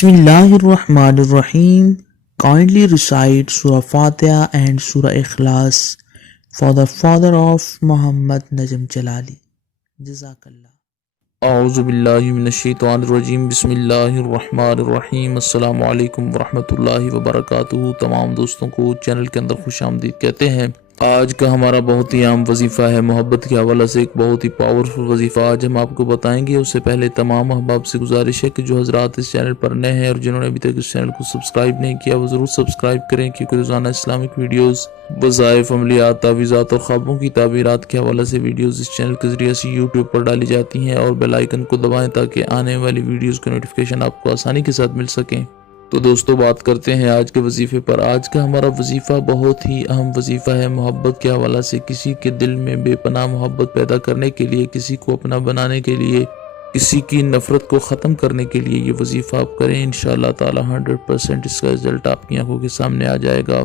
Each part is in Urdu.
Bismillahirrahmanirrahim. Kindly recite Surah Fatiha and Surah Ikhlas for the father of Muhammad Najm Jalali. Jazakallah. اعوذ باللہ من الشیطان الرجیم بسم اللہ الرحمن الرحیم السلام علیکم ورحمۃ اللہ وبرکاتہ۔ تمام دوستوں کو چینل کے اندر خوش آمدید کہتے ہیں۔ آج کا ہمارا بہت ہی عام وظیفہ ہے، محبت کے حوالہ سے ایک بہت ہی پاورفل وظیفہ آج ہم آپ کو بتائیں گے۔ اس سے پہلے تمام احباب سے گزارش ہے کہ جو حضرات اس چینل پر نئے ہیں اور جنہوں نے ابھی تک اس چینل کو سبسکرائب نہیں کیا وہ ضرور سبسکرائب کریں، کیونکہ روزانہ اسلامک ویڈیوز، وظائف، عملیات، تعویذات اور خوابوں کی تعبیرات کے حوالے سے ویڈیوز اس چینل کے ذریعے سے یوٹیوب پر ڈالی جاتی ہیں، اور بیل آئیکن کو دبائیں تاکہ آنے والی ویڈیوز کے نوٹیفیکیشن آپ کو آسانی کے ساتھ مل سکیں۔ تو دوستو بات کرتے ہیں آج کے وظیفے پر۔ آج کا ہمارا وظیفہ بہت ہی اہم وظیفہ ہے، محبت کے حوالہ سے کسی کے دل میں بے پناہ محبت پیدا کرنے کے لیے، کسی کو اپنا بنانے کے لیے، کسی کی نفرت کو ختم کرنے کے لیے یہ وظیفہ آپ کریں، انشاءاللہ تعالی 100% اس کا رزلٹ آپ کی آنکھوں کے سامنے آ جائے گا۔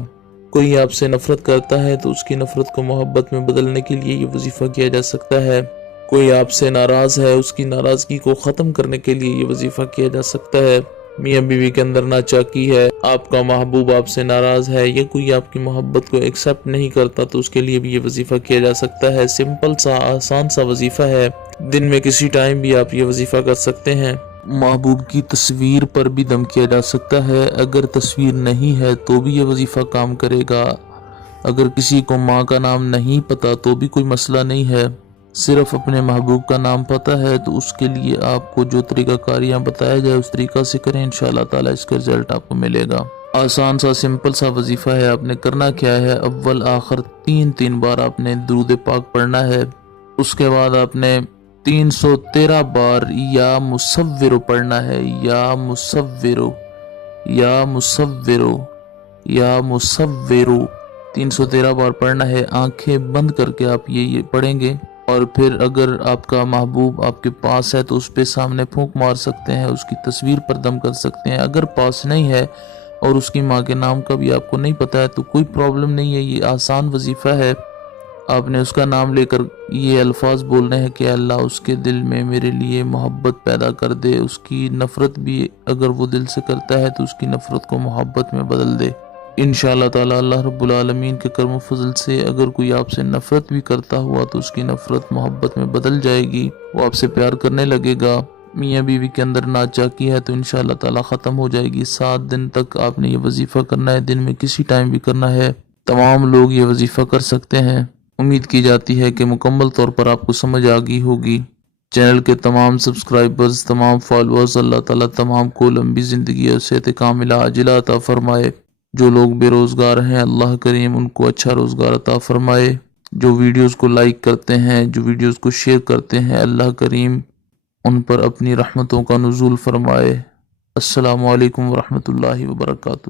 کوئی آپ سے نفرت کرتا ہے تو اس کی نفرت کو محبت میں بدلنے کے لیے یہ وظیفہ کیا جا سکتا ہے۔ کوئی آپ سے ناراض ہے، اس کی ناراضگی کو ختم کرنے کے لیے یہ وظیفہ کیا جا سکتا ہے۔ میاں بیوی کے اندر ناچاکی ہے، آپ کا محبوب آپ سے ناراض ہے، یا کوئی آپ کی محبت کو ایکسیپٹ نہیں کرتا تو اس کے لیے بھی یہ وظیفہ کیا جا سکتا ہے۔ سمپل سا آسان سا وظیفہ ہے، دن میں کسی ٹائم بھی آپ یہ وظیفہ کر سکتے ہیں۔ محبوب کی تصویر پر بھی دم کیا جا سکتا ہے، اگر تصویر نہیں ہے تو بھی یہ وظیفہ کام کرے گا۔ اگر کسی کو ماں کا نام نہیں پتا تو بھی کوئی مسئلہ نہیں ہے، صرف اپنے محبوب کا نام پتہ ہے تو اس کے لیے آپ کو جو طریقہ کاریاں بتایا جائے اس طریقہ سے کریں، انشاءاللہ تعالی اس کا رزلٹ آپ کو ملے گا۔ آسان سا سمپل سا وظیفہ ہے۔ آپ نے کرنا کیا ہے، اول آخر تین بار آپ نے درود پاک پڑھنا ہے، اس کے بعد آپ نے 313 بار یا مصورو پڑھنا ہے، یا مصورو، یا مصورو، یا مصورو، 313 بار پڑھنا ہے۔ آنکھیں بند کر کے آپ یہ پڑھیں گے، اور پھر اگر آپ کا محبوب آپ کے پاس ہے تو اس پہ سامنے پھونک مار سکتے ہیں، اس کی تصویر پر دم کر سکتے ہیں۔ اگر پاس نہیں ہے اور اس کی ماں کے نام کا بھی آپ کو نہیں پتا ہے تو کوئی پرابلم نہیں ہے، یہ آسان وظیفہ ہے۔ آپ نے اس کا نام لے کر یہ الفاظ بولنے ہیں کہ اللہ اس کے دل میں میرے لیے محبت پیدا کر دے، اس کی نفرت بھی اگر وہ دل سے کرتا ہے تو اس کی نفرت کو محبت میں بدل دے۔ انشاءاللہ تعالی اللہ رب العالمین کے کرم و فضل سے اگر کوئی آپ سے نفرت بھی کرتا ہوا تو اس کی نفرت محبت میں بدل جائے گی، وہ آپ سے پیار کرنے لگے گا۔ میاں بیوی کے اندر ناچاکی ہے تو انشاءاللہ تعالی ختم ہو جائے گی۔ 7 دن تک آپ نے یہ وظیفہ کرنا ہے، دن میں کسی ٹائم بھی کرنا ہے۔ تمام لوگ یہ وظیفہ کر سکتے ہیں۔ امید کی جاتی ہے کہ مکمل طور پر آپ کو سمجھ آ گئی ہوگی۔ چینل کے تمام سبسکرائبرز، تمام فالورز، اللہ تعالی تمام کو لمبی زندگی اور صحت کاملہ عاجلہ عطا فرمائے۔ جو لوگ بے روزگار ہیں اللہ کریم ان کو اچھا روزگار عطا فرمائے۔ جو ویڈیوز کو لائک کرتے ہیں، جو ویڈیوز کو شیئر کرتے ہیں، اللہ کریم ان پر اپنی رحمتوں کا نزول فرمائے۔ السلام علیکم ورحمۃ اللہ وبرکاتہ۔